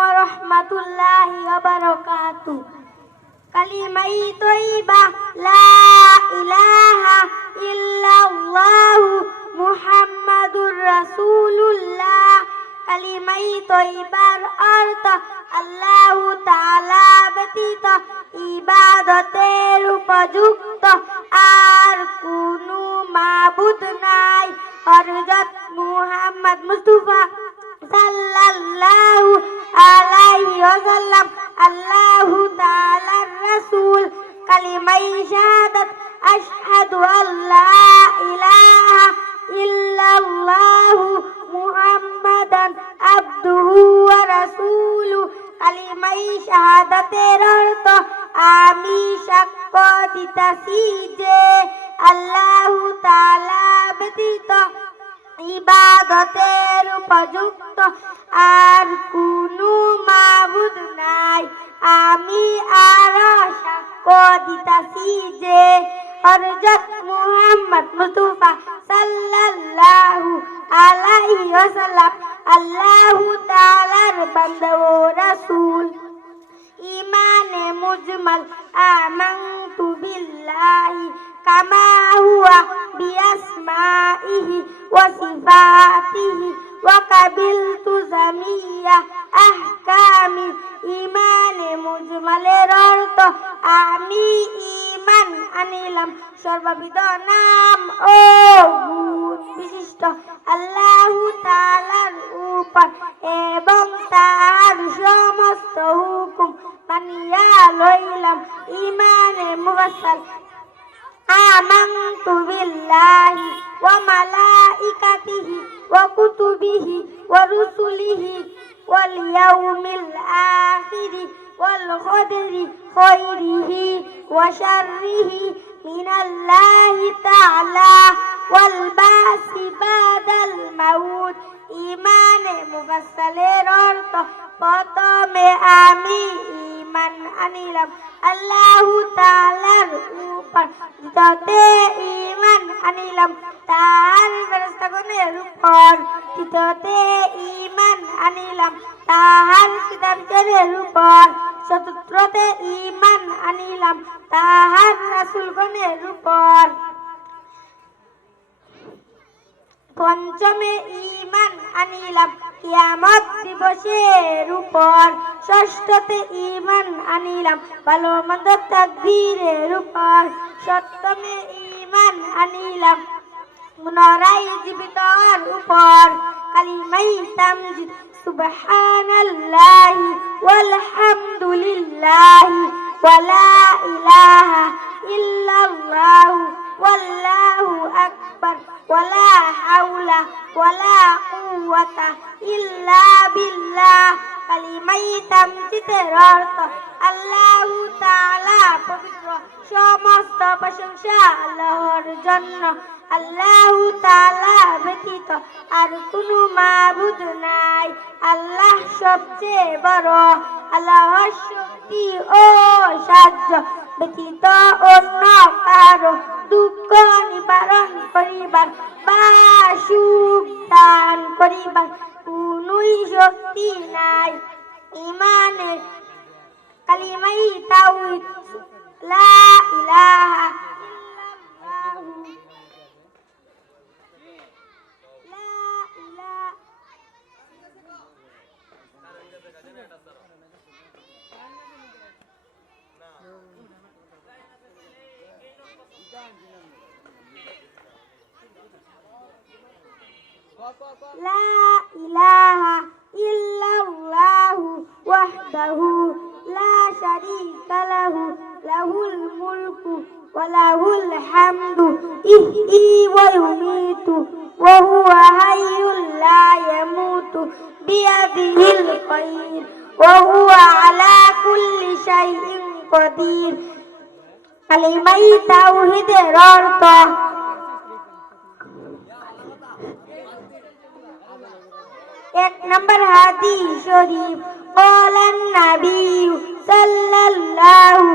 ওয়া রাহমাতুল্লাহি ওয়া বারাকাতুহু। কালিমাই তয়্যিবা লা ইলাহা ইল্লাল্লাহু মুহাম্মাদুর রাসূলুল্লাহ। কালিমাই তয়্যিবার অর্থ আল্লাহু তাআলা ব্যতীত ইবাদতের উপযুক্ত আর কোনো মাবুদ নাই। হযরত মুহাম্মদ মুস্তাফা সাল্লাল্লাহু আলাইহি ওয়াসাল্লাম আল্লাহু তাআলার রাসূল। কালিমাই শাহাদাত আশহাদু আল্লা ইলাহা ইল্লাল্লাহু মুহাম্মাদান আবদুহু ওয়া রাসূলুহু। কালিমাই শাহাদাতের অর্থ আমি সাক্ষ্য দিতেছি যে আল্লাহু তাআলা ব্যতীত ইবাদতের উপযুক্ত আর কোনো মাবুদ নাই। আমি আরো সাক্ষ্য দিতেছি যে হযরত মুহাম্মদ মুস্তাফা সাল্লাল্লাহু আলাইহি ওয়াসাল্লাম আল্লাহু তাআলার বান্দা ও রাসূল। ঈমানে মুজমাল আমানতু বিল্লাহি কামা হুয়া বিআসমাইহি ওয়া সিফাতিহি ওয়া কাবিলতু জামিয়া আহকামি। ঈমানে মুজমালের অর্থ আমি ঈমান আনিলাম সর্ববিধ নাম ও গুণ বিশিষ্ট আল্লাহু তাআলার উপর এবং তার সমস্ত হুকুম মানিয়া লইলাম। ঈমানে মুফাসসাল আমানতু বিল্লাহি ওয়া মালাইকাতিহি ওয়া কুতুবিহি ওয়া রুসুলিহি ওয়াল ইয়াউমিল আখিরি ওয়াল কদরি খায়রিহি ওয়া শাররিহি মিনাল্লাহি তাআলা ওয়াল বাসি বাদাল মাউত। ঈমানে মুফাসসালের অর্থ প্রথমে আমি ঈমান আনিলাম আল্লাহু তাআলার উপর, দ্বিতীয়তে ঈমান আনিলাম তার ফেরেশতাগণের উপর, তৃতীয়তে ঈমান আনিলাম তাহার কিতাবগণের উপর, চতুর্থতে ঈমান আনিলাম তাহার রাসূলগণের উপর, পঞ্চমে ঈমান আনিলাম কিয়ামত দিবসের উপর, ষষ্ঠতে ঈমান আনিলাম ভালো মন্দ তাকদীরের উপর, সপ্তমে ঈমান আনিলাম পুনরায় জীবিতর উপর। কালিমাই তামজিদ সুবহানাল্লাহি ওয়াল হামদুলিল্লাহি ওয়া লা ইলাহা ইল্লাল্লাহু ওয়াল্লাহু আকবার ওয়া লা হাওলা ওয়া লা কুওয়াতা ইল্লা বিল্লাহ। কালিমাই তামজিদের অর্থ আল্লাহু তাআলা পবিত্র, সমস্ত প্রশংসা আল্লাহর জন্য। আল্লাহু তাআলা ব্যতীত আর কোনো মাবুদ নাই। আল্লাহ সবচেয়ে বড়। আল্লাহর শক্তি ও সাহায্য ব্যতীত অন্য কারো দুঃখ নিবারণ করিবার বা সুখ দান করিবার কোনোই শক্তি নাই। ঈমানে কালিমাই তাওহীদ লা ইলাহা ইল্লাল্লাহু লা ইলাহা ইল্লাল্লাহু ওয়াহদাহু লা শারীকা লাহু লাহুল মুলকু ওয়া লাহুল হামদু ইহয়ি ওয়া ইউমীতু ওয়া হুয়া হাইয়ুল লা ইয়ামুতু বিয়াদিহিল খায়র ওয়া হুয়া আলা কুল্লি শাইইন কাদির। কালিমাই তাওহীদের অর্থ এক নম্বর হাদিস শরীফ ক্বালান নবী সাল্লাল্লাহু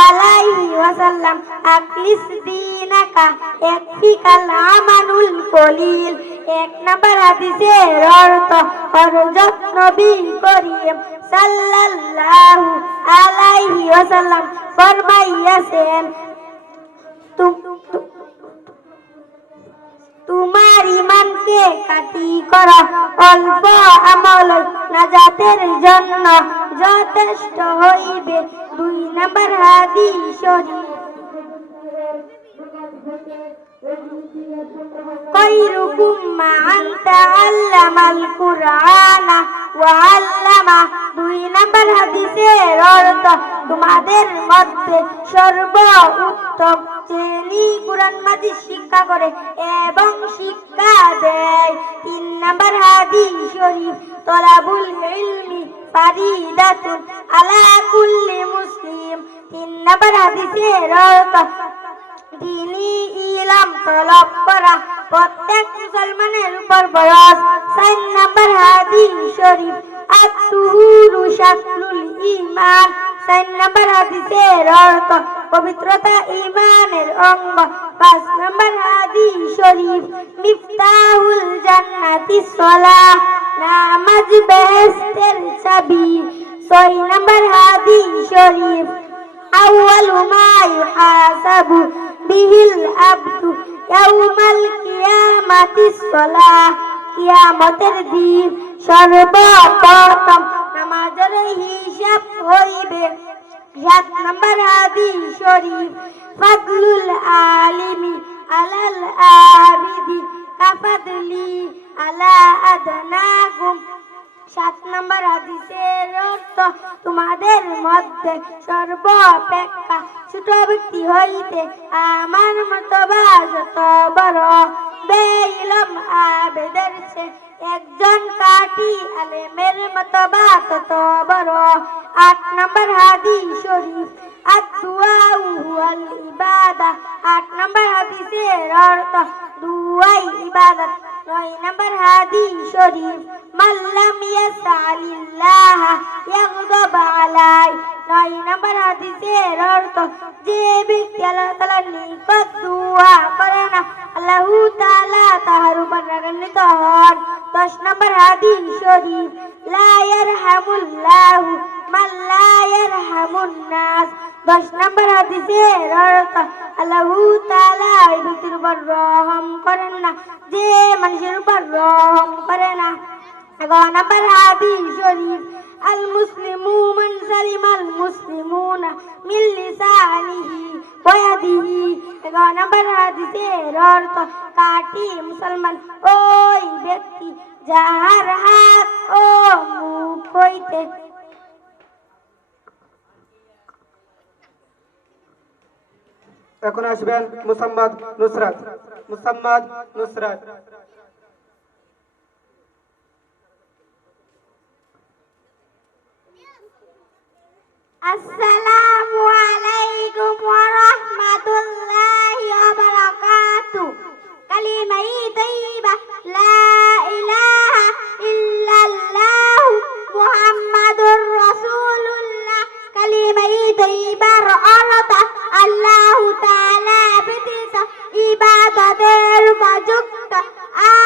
আলাইহি ওয়াসাল্লাম আকলিস দীনাকা ইয়াকফিকাল আমালুল কলিল। এক নম্বর হাদিসের অর্থ হযরত নবী করিম সাল্লাল্লাহু আলাইহি ওয়াসাল্লাম ফরমাইয়াছেন, তোমার ঈমানকে কাটি করো, অল্প আমল নাজাতের জন্য যথেষ্ট হইবে। 2 নম্বর হাদিস শরীফ, খায়রুকুম মান তাআল্লামাল কুরআনা ওয়া আল্লামা। 2 নম্বর হাদিসের অর্থ তোমাদের মধ্যে সর্বোত্তম যিনি কুরআন মাজিদ শিক্ষা করে এবং শিক্ষা দেয়। 3 নম্বর হাদিস শরীফ, তলাবুল ইলমি ফারিদাতুন আলা কুল্লি মুসলিম। 3 নম্বর হাদিসের অর্থ দ্বীনি ইলম তলব করা প্রত্যেক মুসলমানের উপর ফরজ। 4 নম্বর হাদিস শরীফ, আত-তুহুরু শাতরুল ঈমান। 4 নম্বর হাদিসের অর্থ পবিত্রতা ঈমানের অঙ্গ। 5 নম্বর হাদিস শরীফ, মিফতাহুল জান্নাতিস সালাহ, নামাজ বেহেশতের চাবি। 6 নম্বর হাদিস শরীফ, আউয়ালু মা ইউহাসাবু বিহিল আবদু ইয়াউমাল কিয়ামাতিস সালাহ। কিয়ামতের দিন সর্বপ্রথম নামাজের হিসাব হইবে। 7 নম্বর হাদিস শরীফ, ফাদলুল আলিমি আলাল আবিদি কাফাদলি আলা আদনাকুম। 7 নম্বর হাদিসের অর্থ তোমাদের মধ্যে সর্বাপেক্ষা ছোট ব্যক্তি হইতে আমার মতবা যত বড়। বেইলম আবেদের চেয়ে একজন কাটি আলেমের মতবা তত বড়। 8 নম্বর হাদিস শরীফ, আদ-দুআউ হুয়াল ইবাদা। 8 নম্বর হাদিসের অর্থ দুআই ইবাদত। 9 নম্বর হাদিস শরীফ, মাল্লাম ইয়াসআলিল্লাহ ইয়াগদাব আলাইহি। 9 নম্বর হাদিসের অর্থ যে ব্যক্তি আল্লাহ তাআলার নিকট দোয়া করে না আল্লাহ তাআলা তাহার উপর রাগান্বিত হন। 10 নম্বর হাদিস শরীফ, লা ইয়ারহামুল্লাহু মান লা ইয়ারহামুন নাস। 10 নম্বর হাদিসের অর্থ আল্লাহ তাআলা ওই ব্যক্তির উপর রহম করেন না যে মানুষের উপর রহম করে না। 11 নম্বর হাদিস শরীফ, আল মুসলিমু মান সালিমাল মুসলিমুনা মিন লিসানিহি ওয়া ইয়াদিহি। 11 নম্বর হাদিসের অর্থ কাটি মুসলমান ওই ব্যক্তি যাহার হাত ও মুখ হইতে এখন আসবেন মুসাম্মাদ নুসরাত। মুসাম্মাদ নুসরাত। আসসালামু আলাইকুম ওয়া রাহমাতুল্লাহি ওয়া বারাকাতুহু। কালিমাই তাইয়্যিবা লা ইলাহা ইল্লাল্লাহ মুহাম্মাদুর রাসূলুল্লাহ। কালিমাই তাইয়্যিবার অর্থ আল্লাহু তাআলা ব্যতীত ইবাদতের উপযুক্ত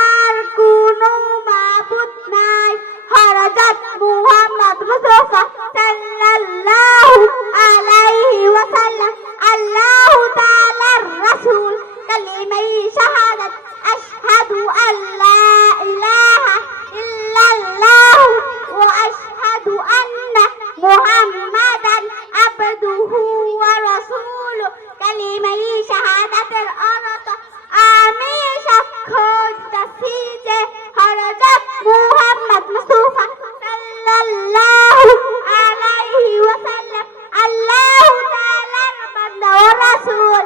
আর কোনো মাবুদ নাই। হযরত মুহাম্মদ মুস্তাফা সাল্লাল্লাহু আলাইহি ওয়াসাল্লাম আল্লাহু তাআলার রাসূল। কালিমাই শাহাদাত আশহাদু আল্লা ইলাহা ইল্লাল্লাহ ওয়া আশহাদু আন্না মুহাম্মাদান আবদুহু ওয়া রাসূলুহু। কালিমাই শাহাদাতের অর্থ আমি সাক্ষ্য দিতেছি যে হযরত মুহাম্মদ মুস্তাফা সাল্লাল্লাহু আলাইহি ওয়াসাল্লাম আল্লাহু তাআলার বান্দা ও রাসূল।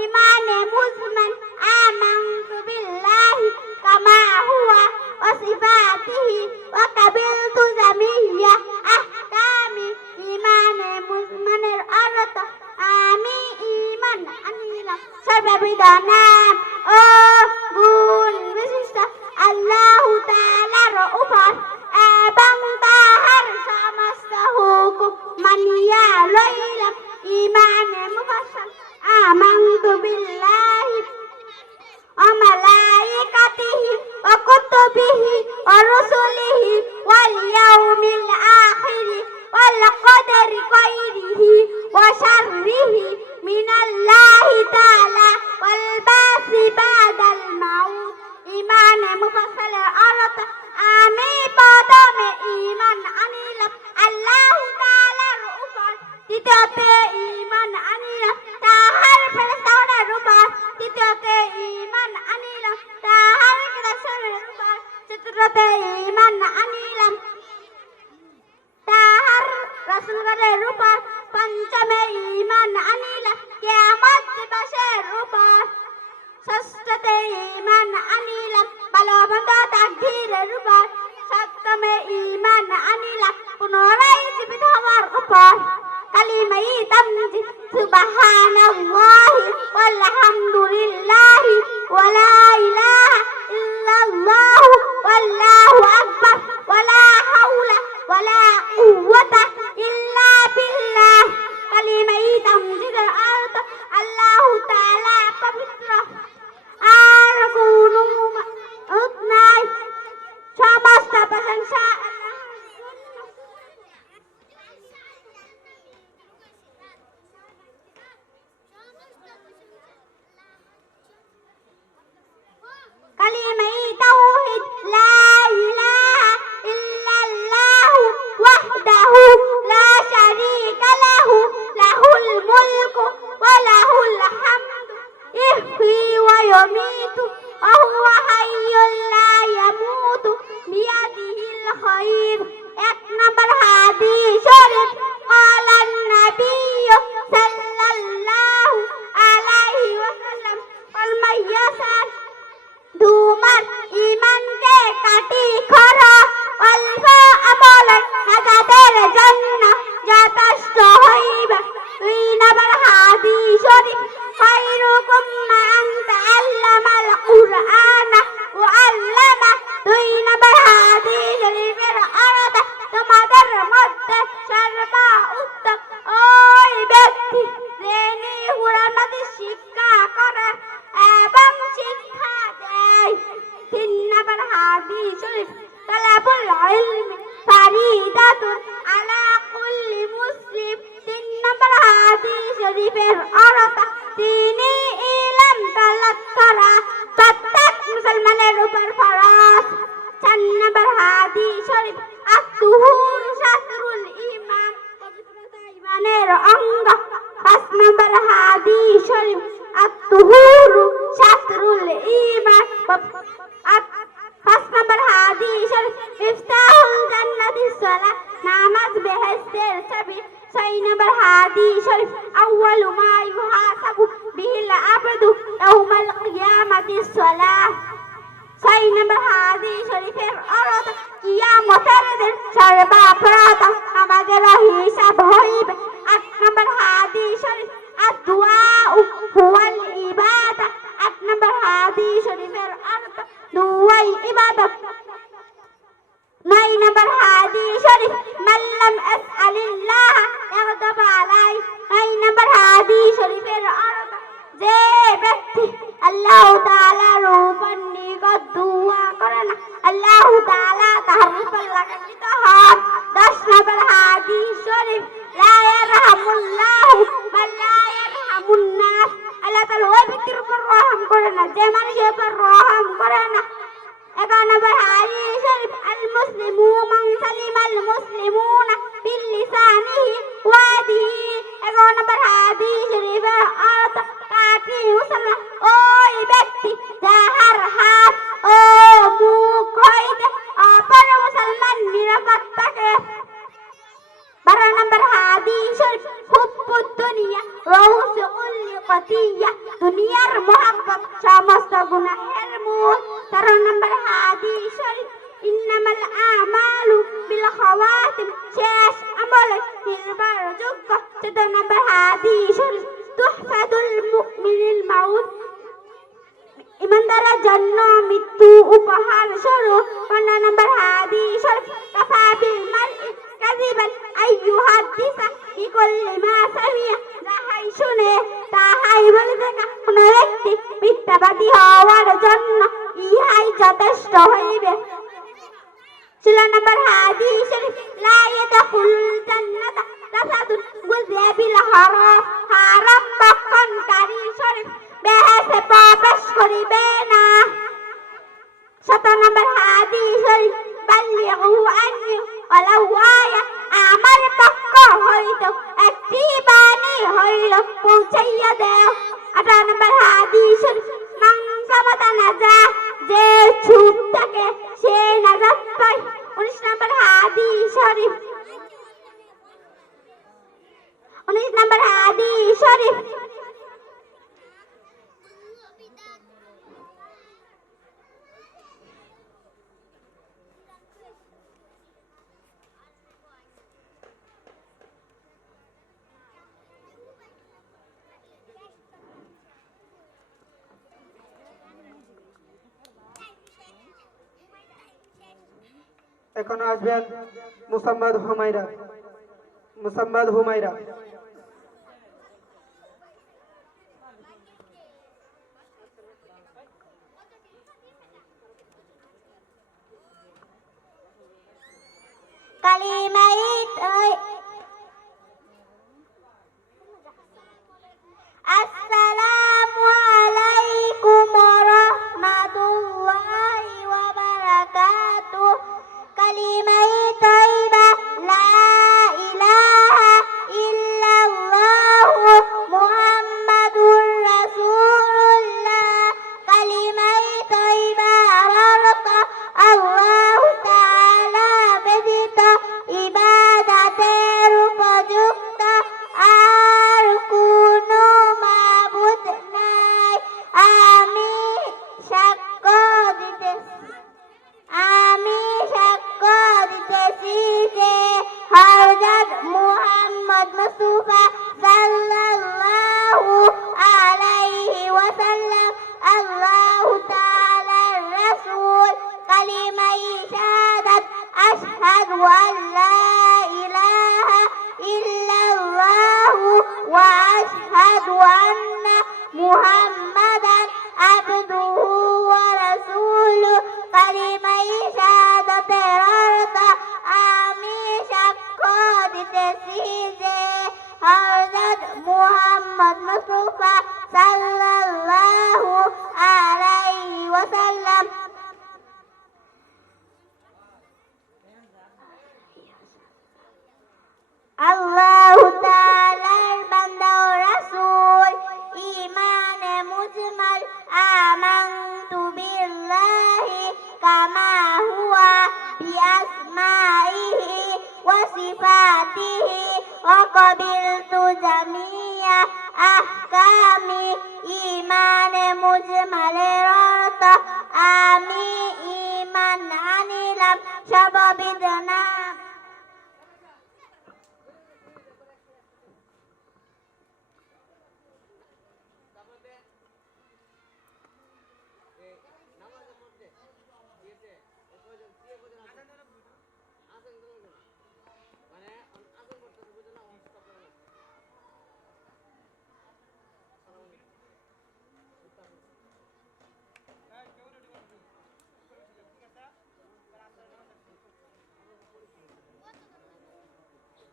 ঈমানে মুজমান আমানতু বিল্লাহি কামা হুয়া ওয়া সিফাতিহি ওয়া কাবিলতু জামিয়া আহকামি। ঈমানে মুজমানের অর্থ আমি ঈমান আনিলাম সর্ববিধান ও গুণ বিশিষ্ট আল্লাহু তাআলার উপর এবং তাহার সমস্ত হুকুম মানিয়া লইলাম। ঈমানে মুফাসসাল আমানতু বিল্লাহি ওয়া মালাইকাতিহি ওয়া দ্বিতীয়তে ঈমান আনিলাম তাহার ফেরেশতাগণের উপর তৃতীয়তে ঈমান আনিলাম তাহার কিতাবের উপর চতুর্থতে ঈমান আনিলাম তাহার রাসূলগণের উপর পঞ্চমে ঈমান আনিলাম কিয়ামত দিবসের উপর ষষ্ঠতে ঈমান আনিলাম ভালো মন্দ তাকদীরের উপর সপ্তমে ঈমান আনিলাম পুনরায় জীবিত হওয়ার উপর কালিমাই তামজিদ সুবহানাল্লাহি ওয়ালহামদুলিল্লাহি ওয়া লা ইলাহা ইল্লাল্লাহু ওয়াল্লাহু আকবার ওয়া লা হাওলা ওয়া লা কুওয়াতা ইল্লা বিল্লাহ কালিমাই তামজিদের অর্থ আল্লাহু তাআলা পবিত্র আর কোনো নাই সমস্ত প্রশংসা কালিমাই তাওহীদ লা ইলাহা ইল্লাল্লাহু ওয়াহদাহু লা শারীকা লাহু লাহুল মুলকু ওয়া লাহুল হামদু ইহয়ী ওয়া ইউমীতু ওয়া হুয়া হাইয়্যুল লা ইয়ামুতু বিয়াদিহিল খায়র। এক নম্বর হাদিস শরীফ ক্বালান নাবিয়্যু সাল্লাল্লাহু আলাইহি ওয়াসাল্লাম আল মাইয়াসার ধুমার ঈমানকে কাটি খরা অল্প আমলে নাজাতের জন্য যথেষ্ট হইবে। দুই নম্বর হাদিস শরীফ খায়রুকুম মান তাআল্লামাল কুরআনা ওয়া আল্লামা। দুই নম্বর হাদিস শরীফের অর্থ তোমাদের মধ্যে সর্বোত্তম ওই ব্যক্তি যিনি কুরআন শিক্ষা করে এবং শিক্ষা দেয়। তিন নম্বর হাদিস শরীফ তালাবুল ইলমি ফারিদাতুন আলা কুল্লি মুসলিম। তিন নম্বর হাদিস শরীফের অর্থ তিনি ইলম তালাব করা প্রত্যেক মুসলমানের উপর ফরজ। চার নম্বর হাদিস শরীফ আত-তুহুর শাতরুল ঈমান পবিত্রতা ঈমানের অঙ্গ। পাঁচ নম্বর হাদিস শরীফ আত-তুহুর শাতরুল ঈমান। পাঁচ নম্বর হাদিস শরীফ ইফতাহুল জান্নাতিস সালাত নামাজ বেহেশতের চাবি। ছয় নম্বর হাদিস শরীফ আউয়ালু মা ইউহাসাবু বিহিল আবদু ইয়াউমাল কিয়ামাতিস সালাহ। ছয় নম্বর হাদিস শরীফের অর্থ কিয়ামতের দিন সর্বপ্রথম আমাদের হিসাব হইবে। আট নম্বর হাদিস শরীফ আদ-দুআউ হুয়াল ইবাদা। আট নম্বর হাদিস শরীফের অর্থ দুআই ইবাদত। নয় নম্বর হাদিস শরীফ মান লাম আসআলিল্লাহ ইয়াগদাব আলাইহি। নয় নম্বর হাদিস শরীফের অর্থ যে ব্যক্তি আল্লাহ তাআলার উপর নিকট দোয়া করে না আল্লাহ তাআলা তাহার উপর লাগান্বিত হন। 10 নম্বর হাদিস শরীফ লা ইয়ারহামুল্লাহু মান লা ইয়ারহামুন নাস। আল্লাহ তাআলা ওই ব্যক্তির উপর রহম করে না যে মানুষের উপর রহম করে না। 11 নম্বর হাদিস শরীফ আল মুসলিমু মান সালিমাল মুসলিমুনা বিল লিসানিহি ওয়া ইয়াদিহি। 11 নম্বর হাদিস শরীফের অর্থ পাপী মুসলমান ওই ব্যক্তি যাহার হাত ও মুখ হইতে অপর মুসলমান নিরাপদ থাকে। 12 নম্বর হাদিস শরীফ হুব্বুদ দুনিয়া রাউসু কুল্লি কাতিয়া। দুনিয়ার মহব্বত সমস্ত গুনাহের মূল। 13 নম্বর হাদিস শরীফ ইন্নামাল আমালু বিল খাওয়াতিম শেষ আমলে নির্ভরযোগ্য। 14 নম্বর হাদিস শরীফ তুহফাতুল মুমিনিল মাউত ইমানদারের জন্য মৃত্যু উপহার স্বরূপ। 15 নম্বর হাদিস শরীফ কাফা বিল মারই কাযিবান আইয়ুহাদ্দিসা বিকুল্লি মা সামিয়া। যাহাই শুনে তাহাই বলে থাকে কোন ব্যক্তি মিথ্যাবাদী হওয়ার জন্য ইহাই যথেষ্ট হইবে। 16 নম্বর হাদিস শরীফ লা ইয়াদখুলুল জান্নাতা রাসাদুন গুযিয়া বিল হারাম। হারাম ভক্ষণকারী শরীফ বেহেশতে প্রবেশ করিবে না। 17 নম্বর হাদিস শরীফ বাল্লিগু আন্নি ওয়ালাউ আয়া। আমার পক্ষ হইত একটি বাণী হইল পৌঁছাইয়া দেও 18 নম্বর হাদিস মানসামাতা নাজা যে চুপ থাকে সে নাজাত পায় 19 নম্বর হাদিস শরীফ 19 নম্বর হাদিস শরীফ এখন আসবেন মুসাম্মাদ হুমায়রা। মুসাম্মাদ হুমায়রা। আসসালামু আলাইকুম ওয়া রাহমাতুল্লাহি ওয়া বারাকাতুহু কালিমায়ে তাইয়্যিবা লা ইলাহা ইল্লাল্লাহু মুহাম্মাদুর রাসূলুল্লাহ কালিমায়ে তাইয়্যিবার অর্থ আল্লাহু তাআলা ব্যতীত ইবাদতের উপযুক্ত আর কোনো মাবুদ নাই। আমি সাক্ষ্য দিতেছি যে হযরত মুহাম্মদ মুস্তাফা সাল্লাল্লাহু আলাইহি ওয়াসাল্লাম আল্লাহু তাআলার রাসূল কালিমায়ে শাহাদাত আশহাদু আল্লা ইলাহা ইল্লাল্লাহু ওয়া আশহাদু আন্না মুহাম্মাদান আবদুহু ওয়া রাসূলুহু কালিমায়ে শাহাদাতের অর্থ আমি সাক্ষ্য দিতেছি যে হযরত মুহাম্মদ মুস্তাফা সাল্লাল্লাহু আলাইহি ওয়াসাল্লাম আল্লাহু তাআলার বান্দা ও রাসূল। ঈমানে মুজমাল আমানতু বিল্লাহি কামা হুয়া বিআসমাইহি ওয়া সিফাতিহি ওয়া ক্বাবিলতু জামিয়া আহকামি। ঈমানে মুজমালের অর্থ আমি ঈমান আনিলাম সব বিধান